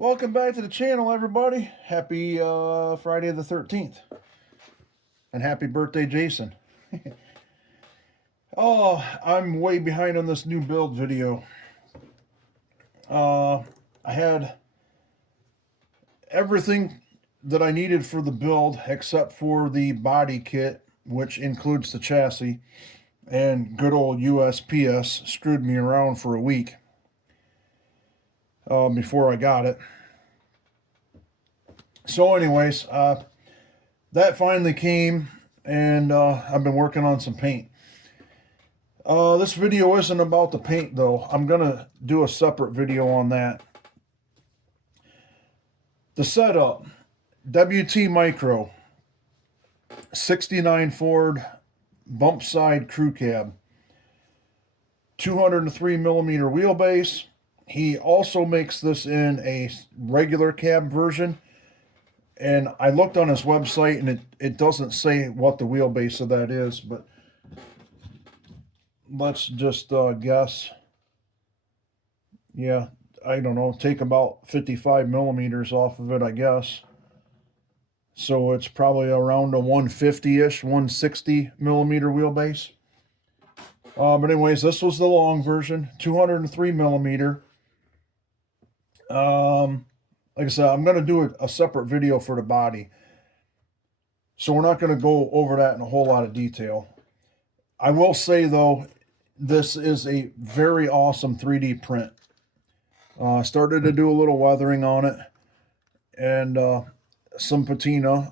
Welcome back to the channel, everybody. Happy Friday the 13th. And happy birthday, Jason. Oh, I'm way behind on this new build video. I had everything that I needed for the build except for the body kit, which includes the chassis, and good old USPS screwed me around for a week before I got it. So anyways, that finally came, and I've been working on some paint. This video isn't about the paint, though. I'm going to do a separate video on that. The setup, WT Micro, 69 Ford Bumpside Crew Cab, 203 millimeter wheelbase. He also makes this in a regular cab version. And I looked on his website, and it doesn't say what the wheelbase of that is, but let's just guess. Yeah, I don't know, take about 55 millimeters off of it, I guess. So it's probably around a 150-ish, 160 millimeter wheelbase. But anyways, this was the long version, 203 millimeter. Like I said, I'm going to do a separate video for the body. So we're not going to go over that in a whole lot of detail. I will say, though, this is a very awesome 3D print. I started to do a little weathering on it and some patina.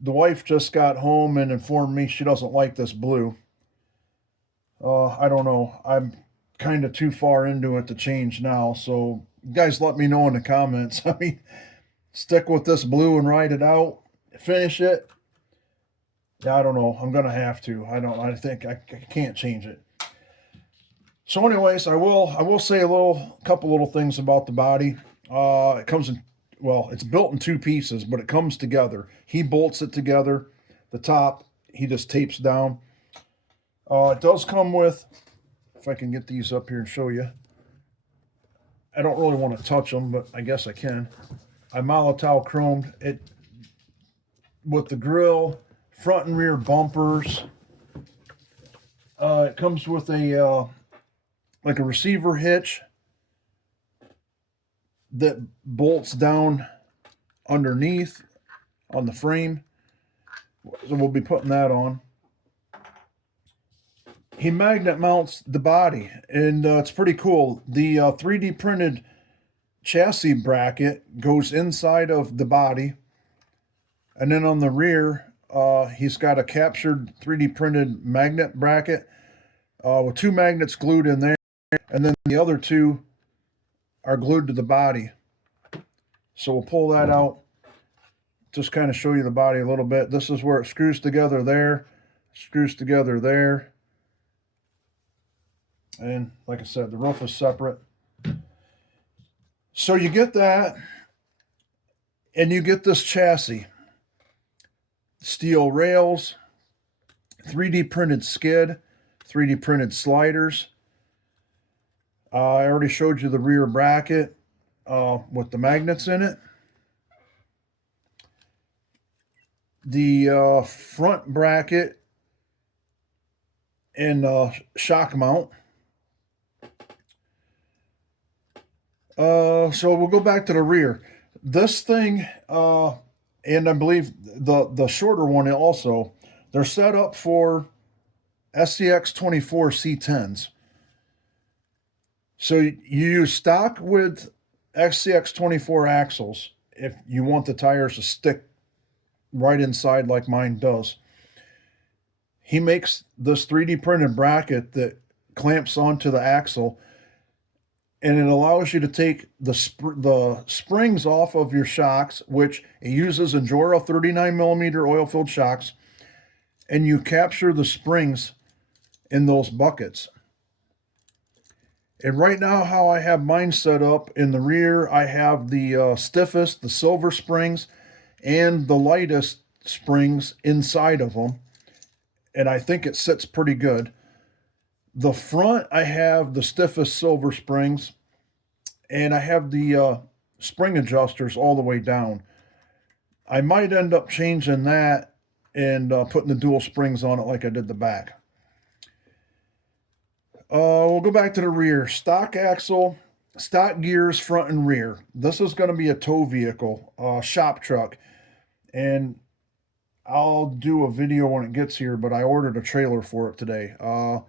The wife just got home and informed me she doesn't like this blue. I don't know. I'm kind of too far into it to change now, so guys, let me know in the comments. I mean, stick with this blue and ride it out, finish it. Yeah, I don't know. I'm gonna have to. I think I can't change it. So, anyways, I will say a couple little things about the body. It comes in, well, it's built in two pieces, but it comes together. He bolts it together. The top he just tapes down. It does come with, if I can get these up here and show you. I don't really want to touch them, but I guess I can. I Molotow chromed it with the grill, front and rear bumpers. It comes with a like a receiver hitch that bolts down underneath on the frame. So we'll be putting that on. He magnet mounts the body, and it's pretty cool. The 3D printed chassis bracket goes inside of the body, and then on the rear, he's got a captured 3D printed magnet bracket with two magnets glued in there, and then the other two are glued to the body. So we'll pull that out, just kind of show you the body a little bit. This is where it screws together there, screws together there. And like I said, the roof is separate. So you get that, and you get this chassis. Steel rails, 3D printed skid, 3D printed sliders. I already showed you the rear bracket with the magnets in it. The front bracket and shock mount. So we'll go back to the rear. This thing, and I believe the shorter one also, they're set up for SCX24 C10s. So you use stock with SCX24 axles if you want the tires to stick right inside like mine does. He makes this 3D printed bracket that clamps onto the axle, and it allows you to take the springs off of your shocks, which it uses Injora 39 millimeter oil-filled shocks, and you capture the springs in those buckets. And right now, how I have mine set up, in the rear, I have the stiffest, the silver springs, and the lightest springs inside of them. And I think it sits pretty good. The front, I have the stiffest silver springs, and I have the spring adjusters all the way down. I might end up changing that and putting the dual springs on it like I did the back. We'll go back to the rear. Stock axle, stock gears front and rear. This is going to be a tow vehicle, shop truck. And I'll do a video when it gets here, but I ordered a trailer for it today. I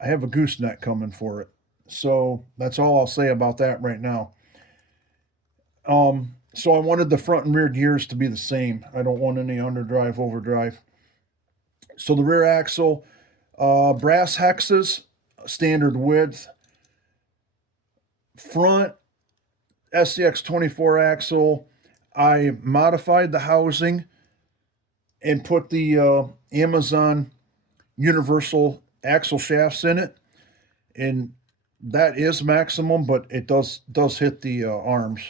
have a gooseneck coming for it. So that's all I'll say about that right now. So I wanted the front and rear gears to be the same. I don't want any underdrive, overdrive. So the rear axle, brass hexes, standard width. Front SCX24 axle, I modified the housing and put the Amazon universal axle shafts in it, and that is maximum, but it does hit the arms.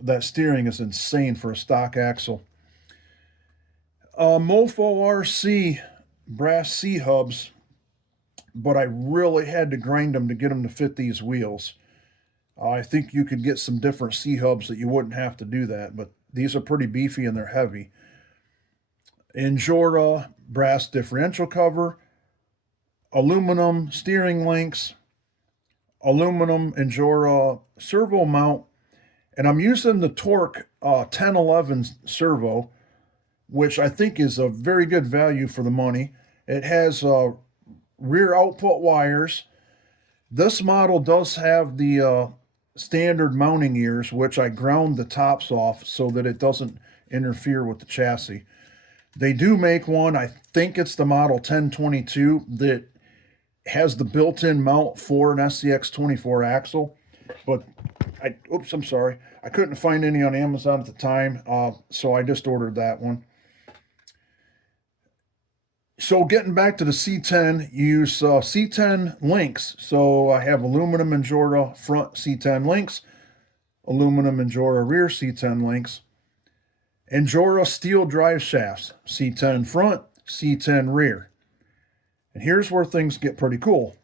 That steering is insane for a stock axle. Mofo RC brass C hubs, but I really had to grind them to get them to fit these wheels. I think you could get some different C hubs that you wouldn't have to do that, but these are pretty beefy and they're heavy. Injora brass differential cover, aluminum steering links, aluminum Injora servo mount, and I'm using the Torque 1011 servo, which I think is a very good value for the money. It has rear output wires. This model does have the standard mounting ears, which I ground the tops off so that it doesn't interfere with the chassis. They do make one, I think it's the model 1022, that has the built-in mount for an SCX24 axle, but I'm sorry. I couldn't find any on Amazon at the time, so I just ordered that one. So getting back to the C10, use C10 links. So I have aluminum Injora front C10 links, aluminum Injora rear C10 links, Injora steel drive shafts, C10 front, C10 rear. And here's where things get pretty cool.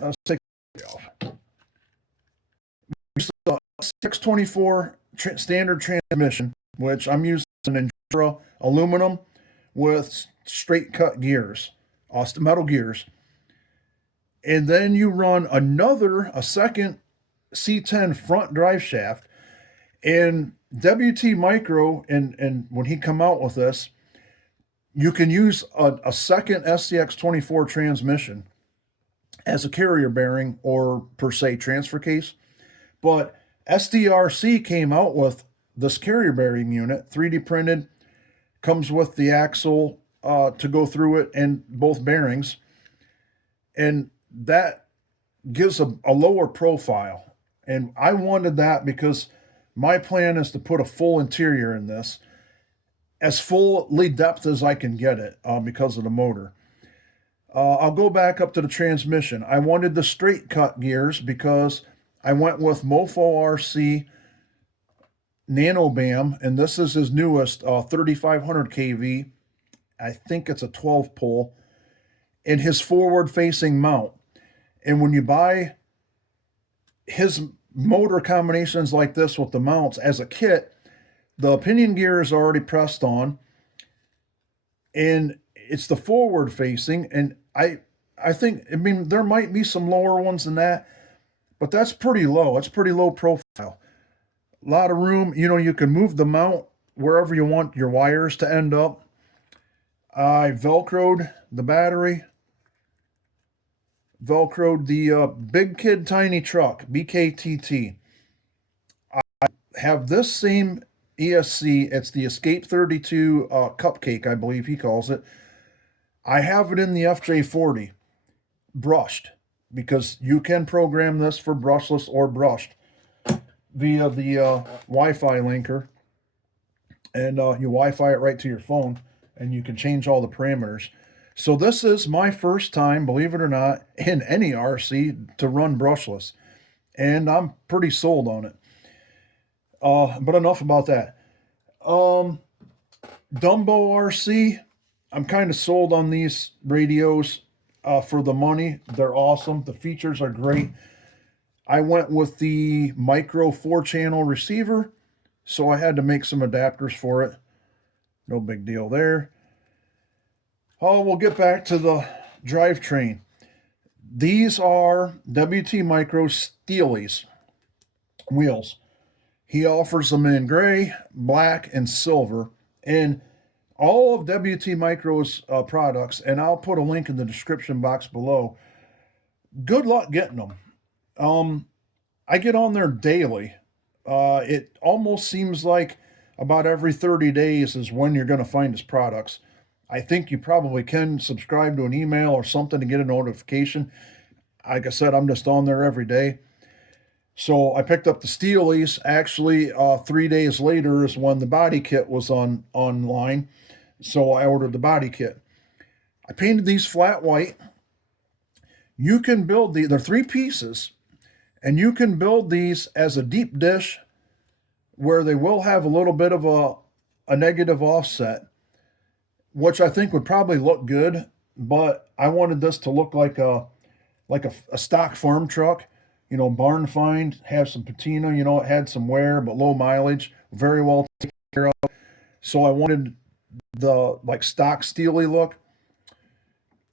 Let's take it off. So 624 standard transmission, which I'm using Injora aluminum with straight cut gears, metal gears. And then you run a second C10 front drive shaft. And WT Micro, and when he come out with this, you can use a second SCX24 transmission as a carrier bearing or per se transfer case. But SDRC came out with this carrier bearing unit, 3D printed, comes with the axle to go through it and both bearings. And that gives a lower profile. And I wanted that because my plan is to put a full interior in this, as fully depth as I can get it because of the motor. I'll go back up to the transmission. I wanted the straight cut gears because I went with Mofo RC Nano Bam, and this is his newest 3500 kV. I think it's a 12 pole, and his forward facing mount. And when you buy his motor combinations like this with the mounts as a kit, the pinion gear is already pressed on, and it's the forward facing. And I think, I mean, there might be some lower ones than that, but that's pretty low. It's pretty low profile. A lot of room. You know, you can move the mount wherever you want your wires to end up. I Velcroed the battery. Velcroed the Big Kid Tiny Truck, BKTT. I have this same ESC. It's the Escape 32 Cupcake, I believe he calls it. I have it in the FJ40, brushed, because you can program this for brushless or brushed via the Wi-Fi linker. And you Wi-Fi it right to your phone, and you can change all the parameters. So this is my first time, believe it or not, in any RC to run brushless. And I'm pretty sold on it. But enough about that. Dumbo RC, I'm kind of sold on these radios for the money. They're awesome. The features are great. I went with the Micro 4-channel receiver, so I had to make some adapters for it. No big deal there. Oh, we'll get back to the drivetrain. These are WT Micro Steelies wheels. He offers them in gray, black, and silver. And all of WT Micro's products, and I'll put a link in the description box below. Good luck getting them. I get on there daily. It almost seems like about every 30 days is when you're going to find his products. I think you probably can subscribe to an email or something to get a notification. Like I said, I'm just on there every day. So I picked up the Steelies. Actually, 3 days later is when the body kit was online. So I ordered the body kit. I painted these flat white. You can build they're 3 pieces, and you can build these as a deep dish where they will have a little bit of a negative offset, which I think would probably look good, but I wanted this to look like a stock farm truck, barn find, have some patina, it had some wear, but low mileage, very well taken care of. So I wanted the stock steely look.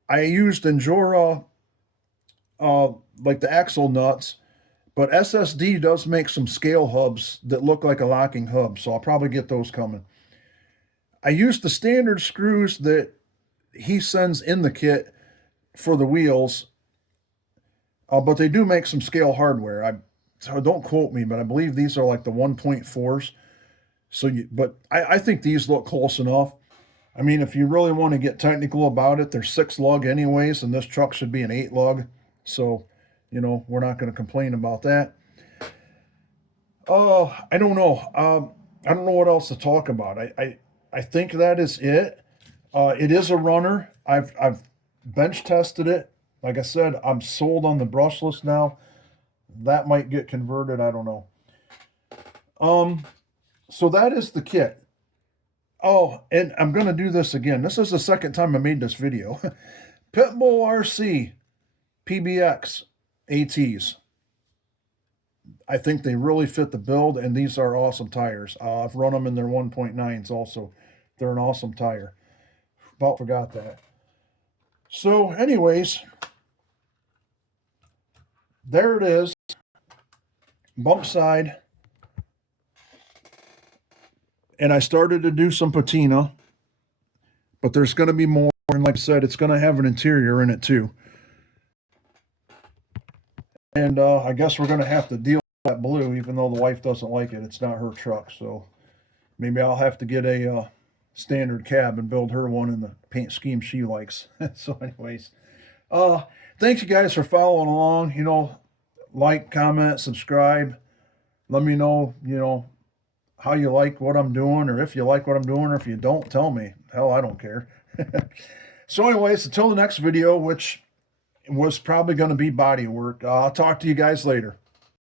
I used Endura, the axle nuts, but SSD does make some scale hubs that look like a locking hub, so I'll probably get those coming. I used the standard screws that he sends in the kit for the wheels, but they do make some scale hardware. Don't quote me, but I believe these are like the 1.4s. But I think these look close enough. I mean, if you really want to get technical about it, they're 6 lug anyways, and this truck should be an 8 lug. So, we're not going to complain about that. I don't know. I don't know what else to talk about. I think that is it. It is a runner. I've bench tested it. Like I said, I'm sold on the brushless now. That might get converted. I don't know. So that is the kit. Oh, and I'm going to do this again. This is the second time I made this video. Pitbull RC PBX ATs. I think they really fit the build, and these are awesome tires. I've run them in their 1.9s also. They're an awesome tire. About forgot that. So anyways, there it is. Bump side. And I started to do some patina, but there's going to be more. And like I said, it's going to have an interior in it too. And I guess we're going to have to deal with that blue, even though the wife doesn't like it. It's not her truck, so maybe I'll have to get a standard cab and build her one in the paint scheme she likes. So anyways, thanks you guys for following along. Like, comment, subscribe. Let me know, how you like what I'm doing, or if you like what I'm doing, or if you don't, tell me. Hell, I don't care. So anyways, until the next video, which was probably going to be body work, I'll talk to you guys later.